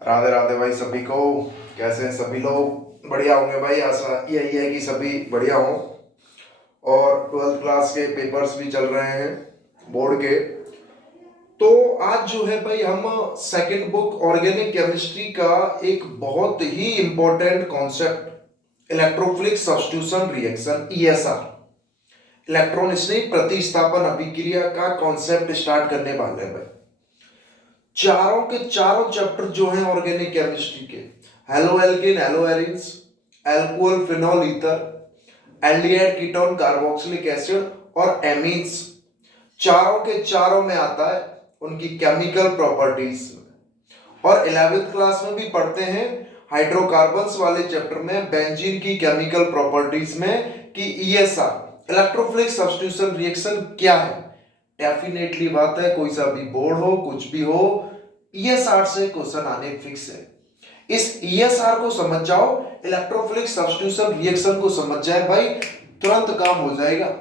राधे राधे भाई सभी को। कैसे हैं सभी लोग? बढ़िया होंगे भाई, आशा यही है कि सभी बढ़िया हों। और ट्वेल्थ क्लास के पेपर्स भी चल रहे हैं बोर्ड के। तो आज जो है भाई हम सेकंड बुक ऑर्गेनिक केमिस्ट्री का एक बहुत ही important concept electrophilic substitution reaction ESR, electron स्नेह प्रतिस्थापन अभिक्रिया का कॉन्सेप्ट स्टार्ट करने वाले हैं भाई। चारों के चारों चैप्टर जो हैं ऑर्गेनिक केमिस्ट्री के, halo alkane, hello arenes, alcohol, phenol, ether, aldehyde, ketone, carboxylic acid और एमीन्स, चारों के चारों में आता है उनकी केमिकल प्रॉपर्टीज। और 11th क्लास में भी पढ़ते हैं हाइड्रोकार्बन्स वाले चैप्टर में बेंजीन की केमिकल प्रॉपर्टीज में कि ईएसआर इलेक्ट्रोफिलिक सब्स्टिट्यूशन रिएक्शन क्या है। डेफिनेटली बात है, कोई सा भी बोर्ड हो कुछ भी हो, ईएसआर से क्वेश्चन आने फिक्स है। इस ईएसआर को समझ जाओ, इलेक्ट्रोफिलिक सब्स्टिट्यूशन रिएक्शन को समझ जाए भाई, तुरंत काम हो जाएगा।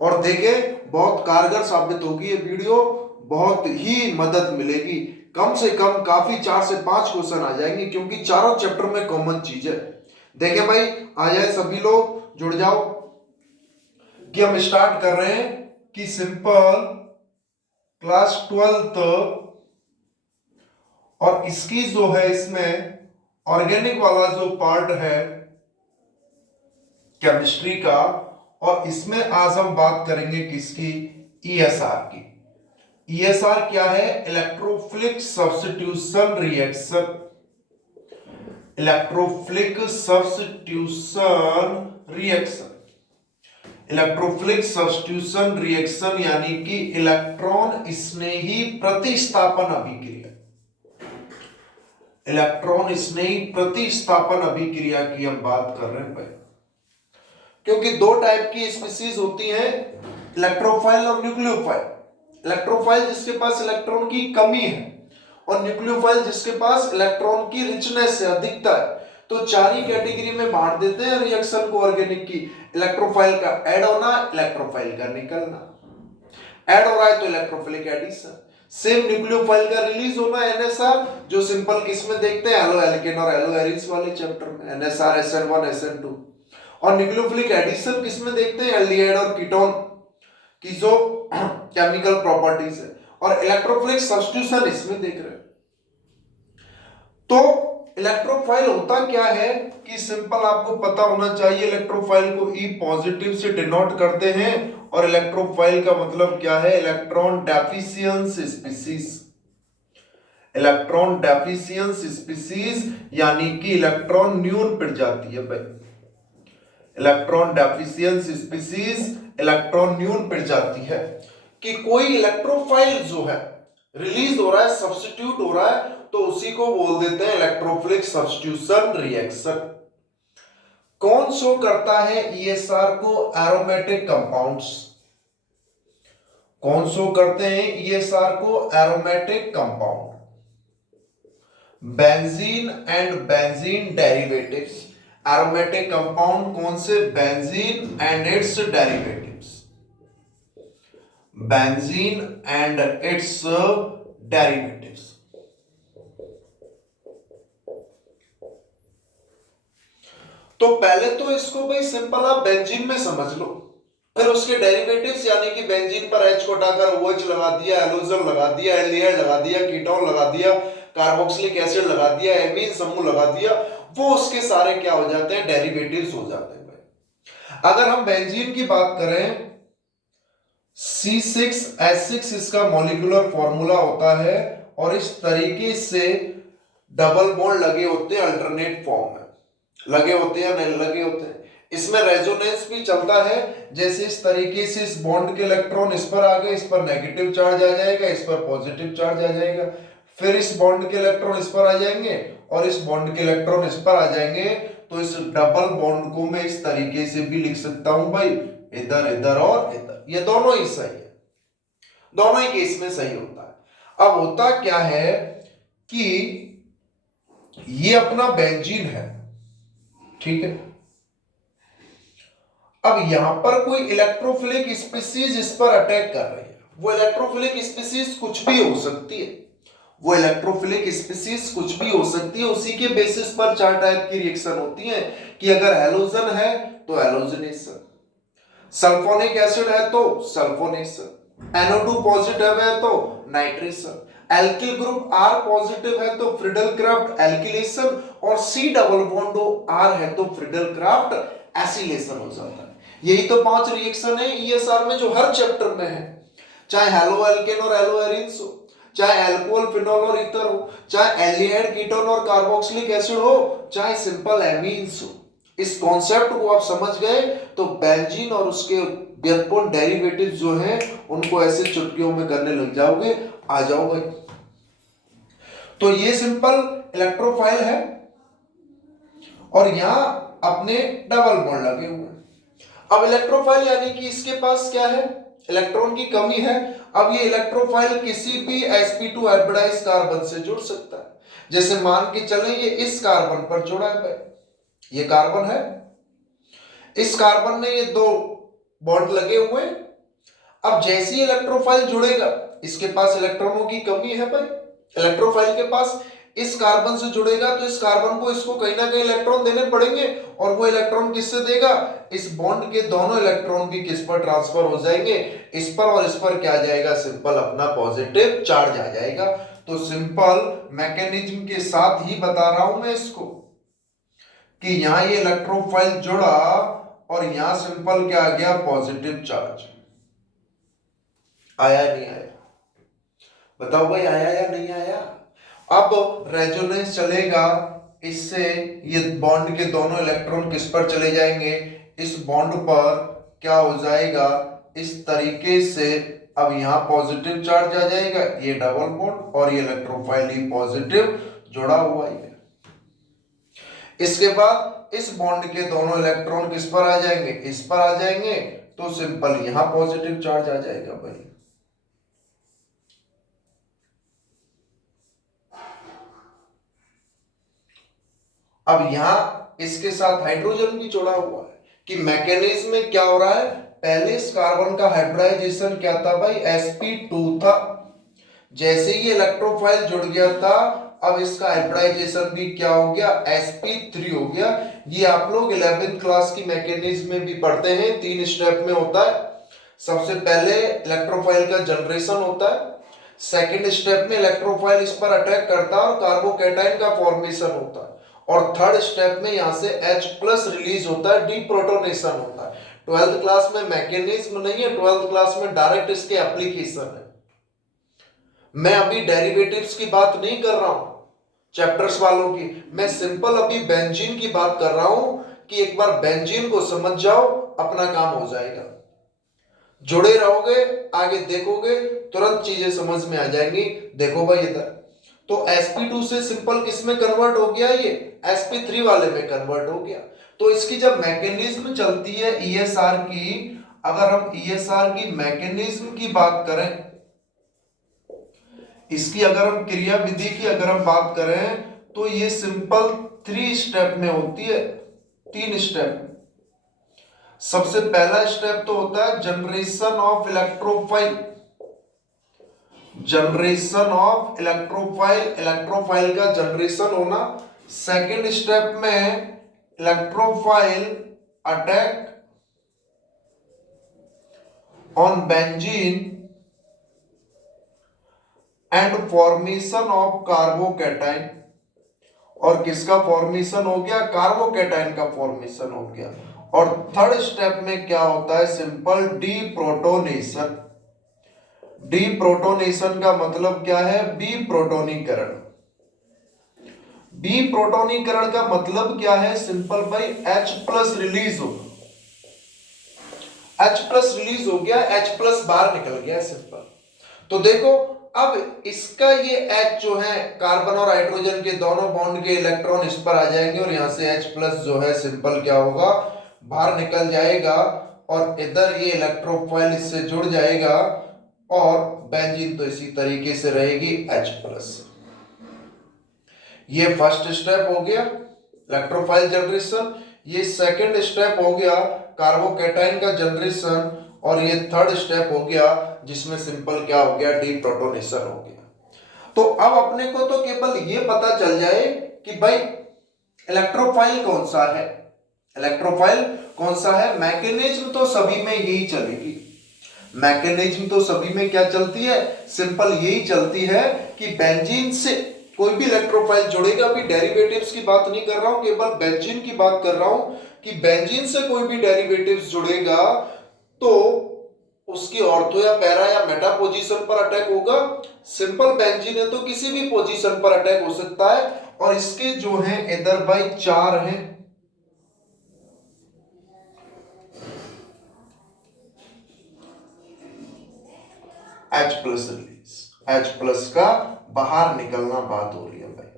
और देखे बहुत कारगर साबित होगी ये वीडियो, बहुत ही मदद मिलेगी। कम से कम काफी 4 से 5 क्वेश्चन आ जाएंगे क्योंकि चारों चैप्टर में कॉमन चीज है। देखे भाई, आ जाए सभी लोग, जुड़ जाओ कि हम स्टार्ट कर रहे हैं कि सिंपल क्लास 12th और इसकी जो है इसमें ऑर्गेनिक वाला जो पार्ट है केमिस्ट्री का, और इसमें आज हम बात करेंगे किसकी? ईएसआर की। ईएसआर क्या है? Electrophilic substitution reaction. Electrophilic substitution reaction, electrophilic substitution reaction यानी कि इलेक्ट्रॉन स्नेही प्रतिस्थापन अभिक्रिया। इलेक्ट्रॉन स्नेही प्रतिस्थापन अभिक्रिया की हम बात कर रहे हैं भाई। क्योंकि दो टाइप की स्पीशीज होती हैं, इलेक्ट्रोफाइल और न्यूक्लियोफाइल। इलेक्ट्रोफाइल जिसके पास इलेक्ट्रॉन की कमी है और न्यूक्लियोफाइल जिसके पास इलेक्ट्रॉन की रिचनेस है, अधिकता है। तो चार ही कैटेगरी में बांट देते हैं रिएक्शन को ऑर्गेनिक की। इलेक्ट्रोफाइल का ऐड होना, इलेक्ट्रोफाइल का निकलना। ऐड हो रहा है तो इलेक्ट्रोफिलिक एडिशन। सेम न्यूक्लियोफाइल का रिलीज होना, एनएसआर, जो सिंपल किस में देखते हैं? हेलो एल्केन और हेलो एरिन्स वाले चैप्टर में, एनएसआर, SN1, SN2। और न्यूक्लियोफिलिक एडिशन किस में देखते हैं? एल्डिहाइड और कीटोन की जो केमिकल प्रॉपर्टीज है। और इलेक्ट्रोफिलिक सब्स्टिट्यूशन इसमें देख रहे हैं। तो इलेक्ट्रोफाइल होता क्या है कि सिंपल आपको पता होना चाहिए, इलेक्ट्रोफाइल को ई पॉजिटिव से डिनोट करते हैं। और इलेक्ट्रोफाइल का मतलब क्या है? Electron deficient species. Electron deficient species यानी कि इलेक्ट्रॉन न्यून प्रजाति है भाई। इलेक्ट्रॉन डेफिशिएंस स्पीशीज इलेक्ट्रॉन न्यून प्रजाति है कि कोई इलेक्ट्रोफाइल जो है रिलीज हो रहा है, सब्स्टिट्यूट हो रहा है, तो उसी को बोल देते हैं इलेक्ट्रोफिलिक सब्स्टिट्यूशन रिएक्शन। कौन शो करता है ईएसआर को? Aromatic compounds. कौन शो करते हैं ईएसआर को? Aromatic compound, benzene and benzene derivatives. Aromatic compound कौन से? Benzene and it's derivatives. Benzene and it's derivatives. तो पहले तो इसको भाई सिंपल आप बेंजीन में समझ लो, फिर उसके डेरिवेटिव्स यानी कि बेंजीन पर H को हटाकर OH लगा दिया, हेलोजन लगा दिया, एल्डिहाइड लगा दिया, कीटोन लगा दिया, कार्बोक्सिलिक एसिड लगा दिया, एमीन समूह लगा दिया, वो उसके सारे क्या हो जाते हैं? डेरिवेटिव्स हो जाते हैं भाई। अगर हम बेंजीन की बात करें, C6H6 इसका मॉलिक्यूलर फॉर्मूला होता है और इस तरीके से डबल बॉन्ड लगे होते हैं, अल्टरनेट फॉर्म में लगे होते हैं, नहीं लगे होते हैं। इसमें रेजोनेंस भी चलता है, जैसे इस तरीके से इस बॉन्ड के इलेक्ट्रॉन इस पर आ गए, इस पर नेगेटिव चार्ज आ जाएगा, इस पर पॉजिटिव चार्ज आ जाएगा। फिर इस बॉन्ड के इलेक्ट्रॉन इस पर आ जाएंगे और इस बॉन्ड के इलेक्ट्रॉन इस पर आ जाएंगे। तो इस डबल बॉन्ड को मैं इस तरीके से भी लिख सकता हूं भाई, इधर इधर और इधर। ये दोनों ही सही है, दोनों ही केस में सही होता है। अब होता क्या है कि ये अपना बेंजीन है, ठीक है। अब यहां पर कोई इलेक्ट्रोफिलिक स्पीशीज इस पर अटैक कर रही है। वो इलेक्ट्रोफिलिक स्पीशीज कुछ भी हो सकती है, वो इलेक्ट्रोफिलिक स्पीसीज कुछ भी हो सकती है, उसी के बेसिस पर 4 टाइप की रिएक्शन होती है कि अगर हैलोजन है तो हैलोजनेशन, सल्फोनिक एसिड है तो सल्फोनेशन, NO2 पॉजिटिव है तो nitration, alkyl group R positive है तो फ्रिडल क्राफ्ट एल्किलेशन, और C डबल बॉन्ड R है तो फ्रिडल क्राफ्ट एसिलेशन हो जाता है। यही तो 5 रिएक्शन है ESR में जो हर चैप्टर में है, चाहे हेलो एल्केन और हेलो एरिन्स हो, चाहे अल्कोहल फिनोल और ईथर हो, चाहे एल्डिहाइड कीटोन और कार्बोक्सिलिक एसिड हो, चाहे सिंपल एमीन्स हो। इस कॉन्सेप्ट को आप समझ गए तो बेंजीन और उसके व्युत्पन्न डेरिवेटिव जो हैं उनको ऐसे चुटकियों में करने लग जाओगे, आ जाओ भाई। तो ये सिंपल इलेक्ट्रोफाइल है और यहां अपने डबल बॉन्ड लगे हुए हैं। अब इलेक्ट्रोफाइल यानी कि इसके पास क्या है, इलेक्ट्रॉन की कमी है। अब ये इलेक्ट्रोफाइल किसी भी sp2 हाइब्रिडाइज्ड कार्बन से जुड़ सकता है। जैसे मान के चलें ये इस कार्बन पर जुड़ा है भाई, ये कार्बन है, इस कार्बन में ये 2 बॉन्ड लगे हुए। अब जैसे ही इलेक्ट्रोफाइल जुड़ेगा, इसके पास इलेक्ट्रॉनों की कमी है भाई, इलेक्ट्रोफाइल के पास इस कार्बन से जुड़ेगा तो इस कार्बन को इसको कहीं ना कहीं इलेक्ट्रॉन देने पड़ेंगे, और वो इलेक्ट्रॉन किससे देगा, इस बॉन्ड के दोनों इलेक्ट्रॉन भी किस पर ट्रांसफर हो जाएंगे, इस पर, और इस पर क्या आ जाएगा, सिंपल अपना पॉजिटिव चार्ज आ जाएगा। तो सिंपल मैकेनिज्म के साथ ही बता रहा हूं मैं इसको कि यहां ये इलेक्ट्रोफाइल जुड़ा और यहां सिंपल क्या आ गया, पॉजिटिव चार्ज। आया नहीं आया, बताओ भाई आया या नहीं आया। अब रेजोनेंस चलेगा, इससे ये बॉन्ड के दोनों इलेक्ट्रॉन किस पर चले जाएंगे, इस बॉन्ड पर क्या हो जाएगा, इस तरीके से। अब यहां पॉजिटिव चार्ज आ जाएगा, ये डबल बॉन्ड और ये इलेक्ट्रोफाइल ही पॉजिटिव जुड़ा हुआ है। इसके बाद इस बॉन्ड के दोनों इलेक्ट्रॉन किस पर आ जाएंगे, इस पर आ जाएंगे, तो सिंपल यहां पॉजिटिव चार्ज आ जाएगा भाई। अब यहां इसके साथ हाइड्रोजन भी जुड़ा हुआ है कि मैकेनिज्म में क्या हो रहा है, पहले इस कार्बन का हाइब्रिडाइजेशन क्या था भाई, sp2 था। जैसे ही इलेक्ट्रोफाइल जुड़ गया था, अब इसका हाइब्रिडाइजेशन भी क्या हो गया, sp3 हो गया। ये आप लोग 11th क्लास की मैकेनिज्म में भी पढ़ते हैं, 3 स्टेप में होता है। सबसे पहले इलेक्ट्रोफाइल का जनरेशन होता है, सेकेंड स्टेप में इलेक्ट्रोफाइल इस पर अटैक करता है और कार्बोकैटायन का फॉर्मेशन होता है, और थर्ड स्टेप में यहां से H+ रिलीज होता है, डीप्रोटोनेशन होता है। 12th क्लास में मैकेनिज्म नहीं है, 12th क्लास में डायरेक्ट इसके एप्लीकेशन है। मैं अभी डेरिवेटिव्स की बात नहीं कर रहा हूं चैप्टर्स वालों की, मैं सिंपल अभी बेंजीन की बात कर रहा हूं कि एक बार बेंजीन को समझ जाओ, अपना काम हो जाएगा। जुड़े रहोगे, आगे देखोगे, तुरंत चीजें समझ में आ जाएंगी। देखो भाई इधर तो sp2 से सिंपल किस में कन्वर्ट हो गया, ये sp3 वाले में कन्वर्ट हो गया। तो इसकी जब मैकेनिज्म चलती है ESR की, अगर हम ESR की मैकेनिज्म की बात करें, इसकी अगर हम क्रिया विधि की अगर हम बात करें, तो ये सिंपल 3 स्टेप में होती है, 3 स्टेप। सबसे पहला स्टेप तो होता है generation of electrophile, generation of electrophile, electrophile का जनरेशन होना। सेकेंड स्टेप में electrophile attack on benzene and formation of carbocation, और किसका फॉर्मेशन हो गया, कार्बोकैटायन का फॉर्मेशन हो गया। और थर्ड स्टेप में क्या होता है, सिंपल डीप्रोटोनेशन। डीप्रोटोनेशन का मतलब क्या है, बी प्रोटोनीकरण। बी प्रोटोनीकरण का मतलब क्या है, सिंपल भाई H+ रिलीज हो, H+ रिलीज हो गया, H+ बाहर निकल गया, सिंपल। तो देखो अब इसका ये H जो है, कार्बन और हाइड्रोजन के दोनों बॉन्ड के इलेक्ट्रॉन इस पर आ जाएंगे, और यहां से H+ जो है सिंपल क्या होगा, बाहर निकल जाएगा, और इधर ये इलेक्ट्रोफाइल इससे जुड़ जाएगा, और बेंजीन तो इसी तरीके से रहेगी H+। ये फर्स्ट स्टेप हो गया इलेक्ट्रोफाइल जनरेशन, ये सेकंड स्टेप हो गया कार्बोकैटायन का जनरेशन, और ये थर्ड स्टेप हो गया जिसमें सिंपल क्या हो गया, डीप्रोटोनेशन हो गया। तो अब अपने को तो केवल ये पता चल जाए कि भाई इलेक्ट्रोफाइल कौन सा है, इलेक्ट्रोफाइल कौन सा है। मैकेनिज्म तो सभी में यही चलेगी, मैकेनिज्म तो सभी में क्या चलती है, सिंपल यही चलती है कि बेंजीन से कोई भी इलेक्ट्रोफाइल जुड़ेगा। अभी डेरिवेटिव्स की बात नहीं कर रहा हूं, केवल बेंजीन की बात कर रहा हूं कि बेंजीन से कोई भी डेरिवेटिव्स जुड़ेगा तो उसकी ऑर्थो या पैरा या मेटा पोजीशन पर अटैक होगा। सिंपल बेंजीन है तो किसी भी पोजीशन पर अटैक हो सकता है। और इसके जो हैं इधर भाई 4 हैं, H plus release, H plus का बाहर निकलना बात हो रही है भाई।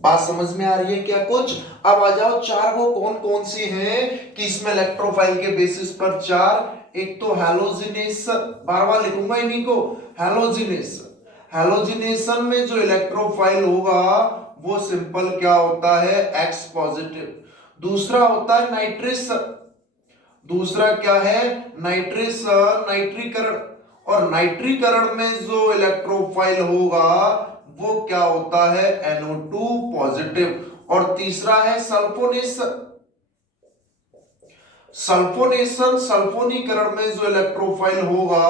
बात समझ में आ रही है क्या कुछ? अब आ जाओ 4 वो कौन कौन सी हैं कि इसमें इलेक्ट्रोफाइल के बेसिस पर 4। एक तो हैलोजिनेशन, बार बार लिखूंगा इन्हीं को, हैलोजिनेशन। हैलोजिनेशन में जो इलेक्ट्रोफाइल होगा वो सिंपल क्या होता है, X पॉजिटिव। दूसरा होता है नाइट्रेशन, दूसरा क्या है, नाइट्रेशन, नाइट्रीकरण। और नाइट्रीकरण में जो इलेक्ट्रोफाइल होगा वो क्या होता है, NO2 पॉजिटिव। और तीसरा है सल्फोनेशन, सल्फोनेशन, सल्फोनीकरण में जो इलेक्ट्रोफाइल होगा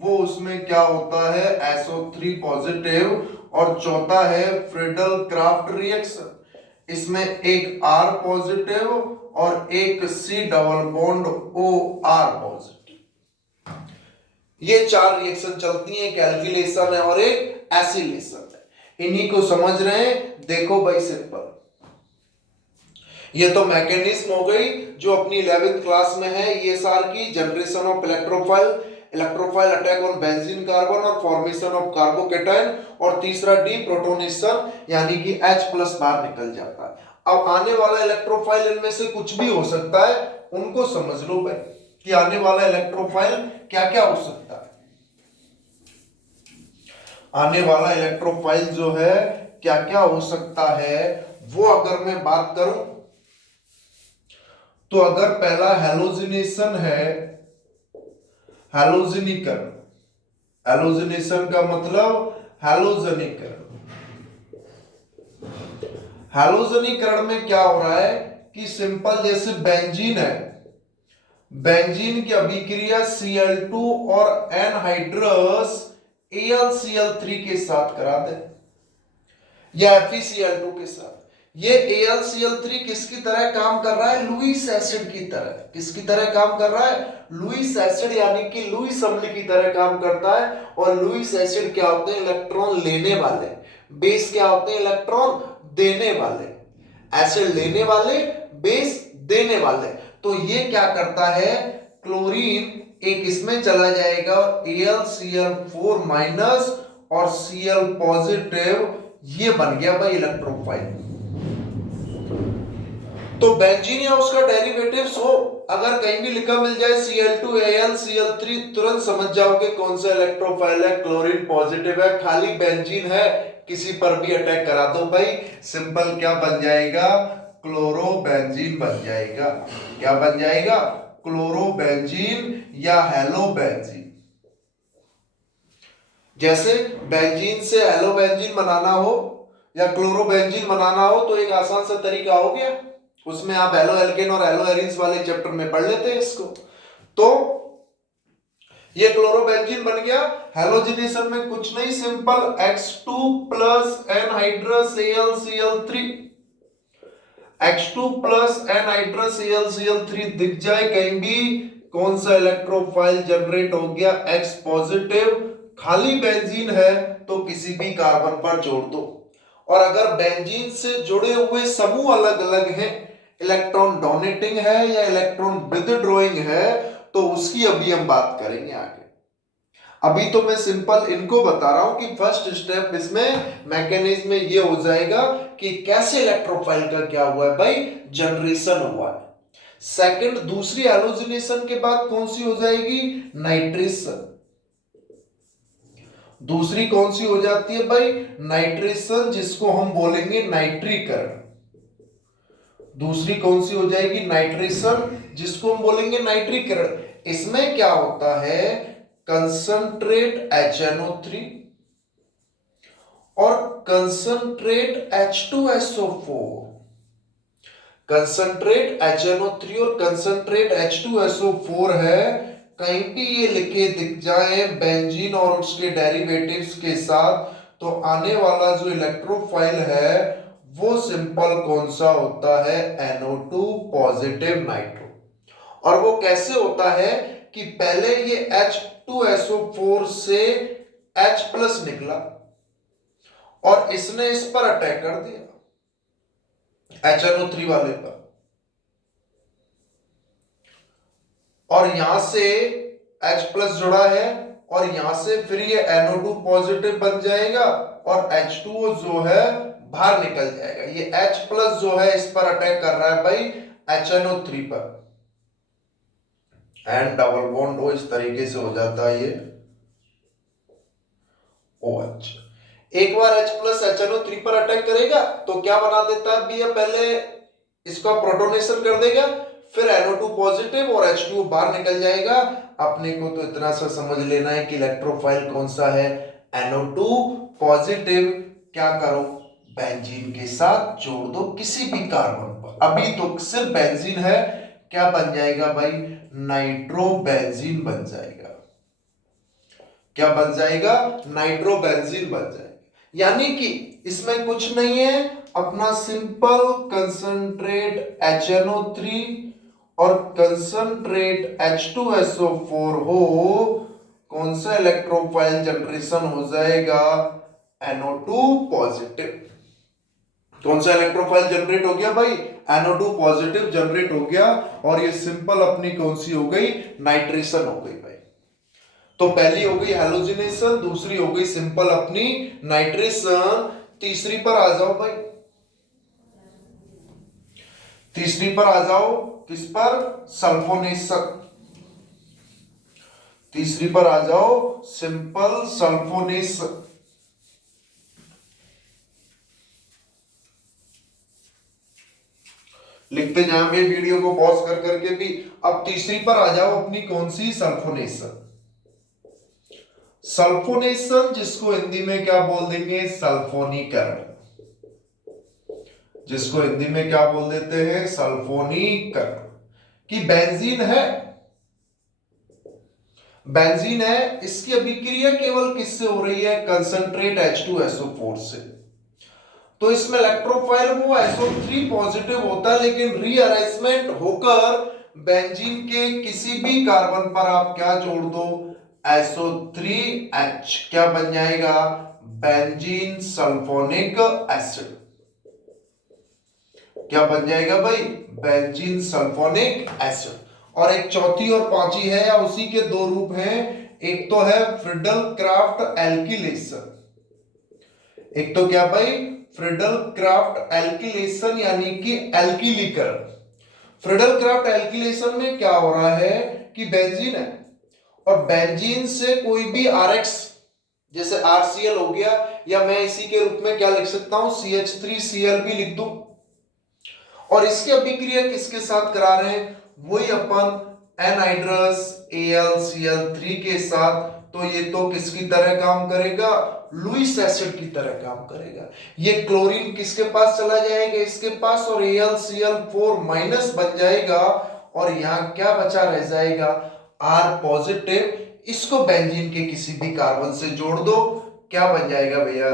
वो उसमें क्या होता है, SO3 पॉजिटिव। और चौथा है फ्रीडल क्राफ्ट रिएक्शन, इसमें एक R पॉजिटिव और एक C double bond OR positive. ये 4 रिएक्शन चलती हैं, कैल्कुलेशन है और एक एसिलेशन है। इन्हीं को समझ रहे हैं, देखो भाई सिंपल। ये तो मैकेनिज्म हो गई जो अपनी 11th क्लास में है, ये सार की generation of electrophile, electrophile attack on benzene carbon और फॉर्मेशन ऑफ कार्बोकेटाइन। और तीसरा डी प्रोटोनेशन, यानी कि H प्लस बाहर निकल जाता है। अब आने वाला इलेक्ट्रोफाइल इनमें से कुछ भी हो सकता है, उनको समझ लो भाई कि आने वाला इलेक्ट्रोफाइल क्या क्या हो सकता है। आने वाला इलेक्ट्रोफाइल जो है क्या क्या हो सकता है वो अगर मैं बात करूं तो अगर पहला हैलोजिनेशन है, हैलोजनीकरण, हैलोजिनेशन का मतलब हैलोजनीकरण। हैलोजनीकरण में क्या हो रहा है कि सिंपल जैसे बेंजीन है, बेंजीन की अभिक्रिया Cl2 और एनहाइड्रस AlCl3 के साथ करा दे या FeCl2 के साथ। ये AlCl3 किसकी तरह काम कर रहा है, लुईस एसिड की तरह। किसकी तरह काम कर रहा है, लुईस एसिड, यानी कि लुईस अम्ल की तरह काम करता है। और लुईस एसिड क्या होते हैं, इलेक्ट्रॉन लेने वाले। बेस क्या होते हैं, इलेक्ट्रॉन देने वाले। एसिड लेने वाले, बेस देने वाले। तो ये क्या करता है, क्लोरीन एक इसमें चला जाएगा और AlCl4 माइनस और Cl पॉजिटिव, ये बन गया भाई इलेक्ट्रोफाइल। तो बेंजीन या उसका डेरिवेटिव्स हो, अगर कहीं भी लिखा मिल जाए Cl2 AlCl3, तुरंत समझ जाओगे कौन सा इलेक्ट्रोफाइल है, क्लोरीन पॉजिटिव है। खाली बेंजीन है, किसी पर भी अटैक करा दो भाई, सिंपल क्या बन जाएगा, क्लोरोबेंजीन बन जाएगा। क्या बन जाएगा, क्लोरोबेंजीन या हेलोबेंजीन। जैसे बेंजीन से हेलोबेंजीन बनाना हो या क्लोरोबेंजीन बनाना हो तो एक आसान सा तरीका हो गया, उसमें आप एलो एल्केन और एलो एरिन्स वाले चैप्टर में पढ़ लेते हैं इसको। तो ये क्लोरोबेंजीन बन गया। हेलोजिनेशन में कुछ नहीं, simple X2 plus anhydrous AlCl3, X2 plus anhydrous AlCl3 दिख जाए कहीं भी, कौन सा इलेक्ट्रोफाइल जनरेट हो गया, X पॉजिटिव। खाली बेंजीन है तो किसी भी कार्बन पर जोड़ दो। और अगर बेंजीन से जुड़े हुए समूह अलग अलग हैं, इलेक्ट्रॉन डोनेटिंग है या इलेक्ट्रॉन विथड्रॉइंग है, तो उसकी अभी हम बात करेंगे आगे। अभी तो मैं सिंपल इनको बता रहा हूं कि फर्स्ट स्टेप इसमें मैकेनिज्म में ये हो जाएगा कि कैसे इलेक्ट्रोफाइल का क्या हुआ है भाई, जनरेशन हुआ है। सेकंड, दूसरी हैलोजिनेशन के बाद कौन सी हो जाएगी, नाइट्रेशन। दूसरी कौन सी हो जाती है भाई, नाइट्रेशन, जिसको हम बोलेंगे नाइट्रीकरण। दूसरी कौन सी हो जाएगी, नाइट्रेशन, जिसको हम बोलेंगे नाइट्रीकरण। इसमें क्या होता है, कंसंट्रेट HNO3 और कंसंट्रेट H2SO4, कंसंट्रेट HNO3 और कंसंट्रेट H2SO4 है, कहीं भी ये लिखे दिख जाए बेंजीन और उसके डेरिवेटिव्स के साथ, तो आने वाला जो इलेक्ट्रोफाइल है वो सिंपल कौन सा होता है, NO2 पॉजिटिव नाइट्रो। और वो कैसे होता है कि पहले ये H2SO4 से H प्लस निकला और इसने इस पर अटैक कर दिया HNO3 वाले पर, और यहां से H प्लस जुड़ा है और यहां से फिर ये NO2 पॉजिटिव बन जाएगा और H2O जो है बाहर निकल जाएगा। ये H प्लस जो है इस पर अटैक कर रहा है भाई HNO3 पर, एंड डबल बॉन्ड O इस तरीके से हो जाता है ये OH। एक बार H प्लस HNO3 पर अटैक करेगा तो क्या बना देता है भैया, पहले इसका प्रोटोनेशन कर देगा, फिर NO2 पॉजिटिव और H2O बाहर निकल जाएगा। अपने को तो इतना सा समझ लेना है कि इलेक्ट्रोफाइल कौन सा है, NO2 पॉजिटिव। क्या करो, बेंजीन के साथ जोड़ दो किसी भी कार्बन पर। अभी तो सिर्फ बेंजीन है, क्या बन जाएगा भाई, नाइट्रोबेंजीन बन जाएगा। क्या बन जाएगा, नाइट्रोबेंजीन बन जाएगा। यानी कि इसमें कुछ नहीं है, अपना सिंपल कंसंट्रेट HNO3 और कंसंट्रेट H2SO4 हो, कौन सा इलेक्ट्रोफाइल जनरेशन हो जाएगा, NO2 पॉजिटिव। कौन सा इलेक्ट्रोफाइल जनरेट हो गया भाई, NO2 पॉजिटिव जनरेट हो गया, और ये सिंपल अपनी कौन सी हो गई, नाइट्रेशन हो गई भाई। तो पहली हो गई हैलोजिनेशन, दूसरी हो गई सिंपल अपनी नाइट्रेशन, तीसरी पर आ जाओ भाई, तीसरी पर आ जाओ, किस पर, सल्फोनेशन। तीसरी पर आ जाओ, सिंपल सल्फोनेशन। लिखते जाए मैं वीडियो को पॉज कर करके भी। अब तीसरी पर आ जाओ अपनी कौन सी, सल्फोनेशन। सल्फोनेशन जिसको हिंदी में क्या बोल देंगे, सल्फोनीकरण। जिसको हिंदी में क्या बोल देते हैं, सल्फोनीकरण। कि बेंजीन है, बेंजीन है, इसकी अभिक्रिया केवल किससे हो रही है, कंसंट्रेट H2SO4 से। तो इसमें इलेक्ट्रोफाइल वो SO3 पॉजिटिव होता है, लेकिन रीअरेंजमेंट होकर बेंजीन के किसी भी कार्बन पर आप क्या जोड़ दो, SO3H, क्या बन जाएगा, बेंजीन सल्फोनिक एसिड। क्या बन जाएगा भाई, बेंजीन सल्फोनिक एसिड। और एक चौथी और पांचवी है, या उसी के दो रूप हैं, एक तो है फ्रिडल क्राफ्ट एल्किलेशन। एक तो क्या भाई, फ्रिडल क्राफ्ट एल्किलेशन यानी कि एल्किलीकरण। फ्रिडल क्राफ्ट एल्किलेशन में क्या हो रहा है कि बेंजीन है, और बेंजीन से कोई भी RX, जैसे RCl हो गया, या मैं इसी के रूप में क्या लिख सकता हूं, CH3Cl भी लिख दूं, और इसकी अभिक्रिया किसके साथ करा रहे हैं, वही अपन एनहाइड्रस AlCl3 के साथ। तो ये तो किसकी तरह काम करेगा, लुईस एसिड की तरह काम करेगा। ये क्लोरीन किसके पास चला जाएगा, इसके पास, और AlCl4 माइनस बन जाएगा, और यहां क्या बचा रह जाएगा, R पॉजिटिव। इसको बेंजीन के किसी भी कार्बन से जोड़ दो, क्या बन जाएगा भैया,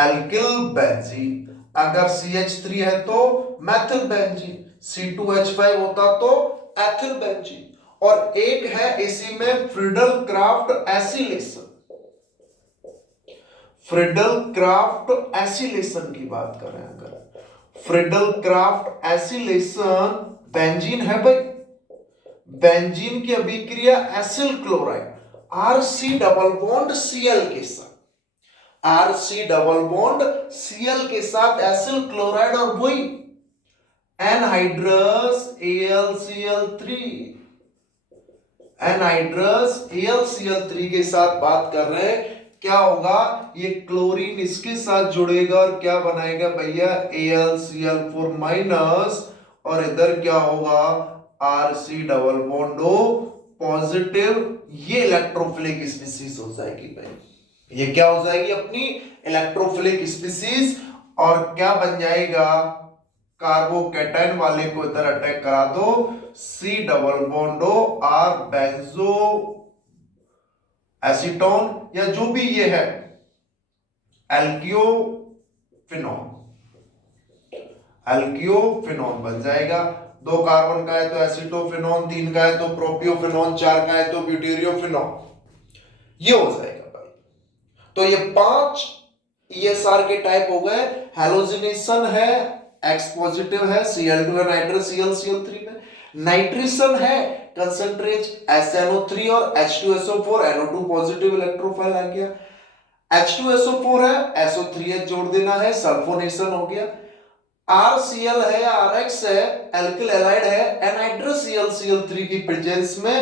एल्किल बेंजीन। अगर CH3 है तो मैथिल बेंजीन, C2H5 होता तो एथिल बेंजीन। और एक है इसी में Friedel Crafts acylation. Friedel Crafts acylation की बात करें, अगर फ्रिडल क्राफ्ट एसिलेशन, बेंजीन है भाई, बेंजीन की अभिक्रिया acyl chloride RC double bond Cl के साथ, RC डबल बॉन्ड Cl के साथ एसिल क्लोराइड, और वही एनहाइड्रस AlCl3, एनहाइड्रस AlCl3 के साथ बात कर रहे हैं। क्या होगा, ये क्लोरीन इसके साथ जुड़ेगा और क्या बनाएगा भैया, AlCl4 माइनस, और इधर क्या होगा, RC double bond O positive. ये इलेक्ट्रोफिलिक स्पीशीज हो जाएगी भाई, ये क्या हो जाएगी अपनी इलेक्ट्रोफिलिक स्पीसीज, और क्या बन जाएगा, कार्बोकैटायन वाले को इधर अटैक करा दो, C double bond O R benzo acetone या जो भी ये है एल्कियोफिनॉन, एल्कियोफिनॉन बन जाएगा। 2 कार्बन का है तो एसिटोफिनॉन, 3 का है तो प्रोपियोफिनॉन, 4 का है तो ब्यूटेरियोफिनॉन, ये हो जाएगा भाई। तो ये 5 ESR के टाइप हो गए। हैलोजिनेशन है, X पॉजिटिव है, Cl2 है, नाइट्रस Cl3 में। नाइट्रेशन है, कंसंट्रेट SNO3 और H2SO4 NO2 पॉजिटिव इलेक्ट्रोफाइल आ गया। H2SO4 है, SO3H जोड़ देना है, सल्फोनेशन हो गया। RCl है या RX है, एल्किल हैलाइड है, एनाइड्रस Cl3 की प्रेजेंस में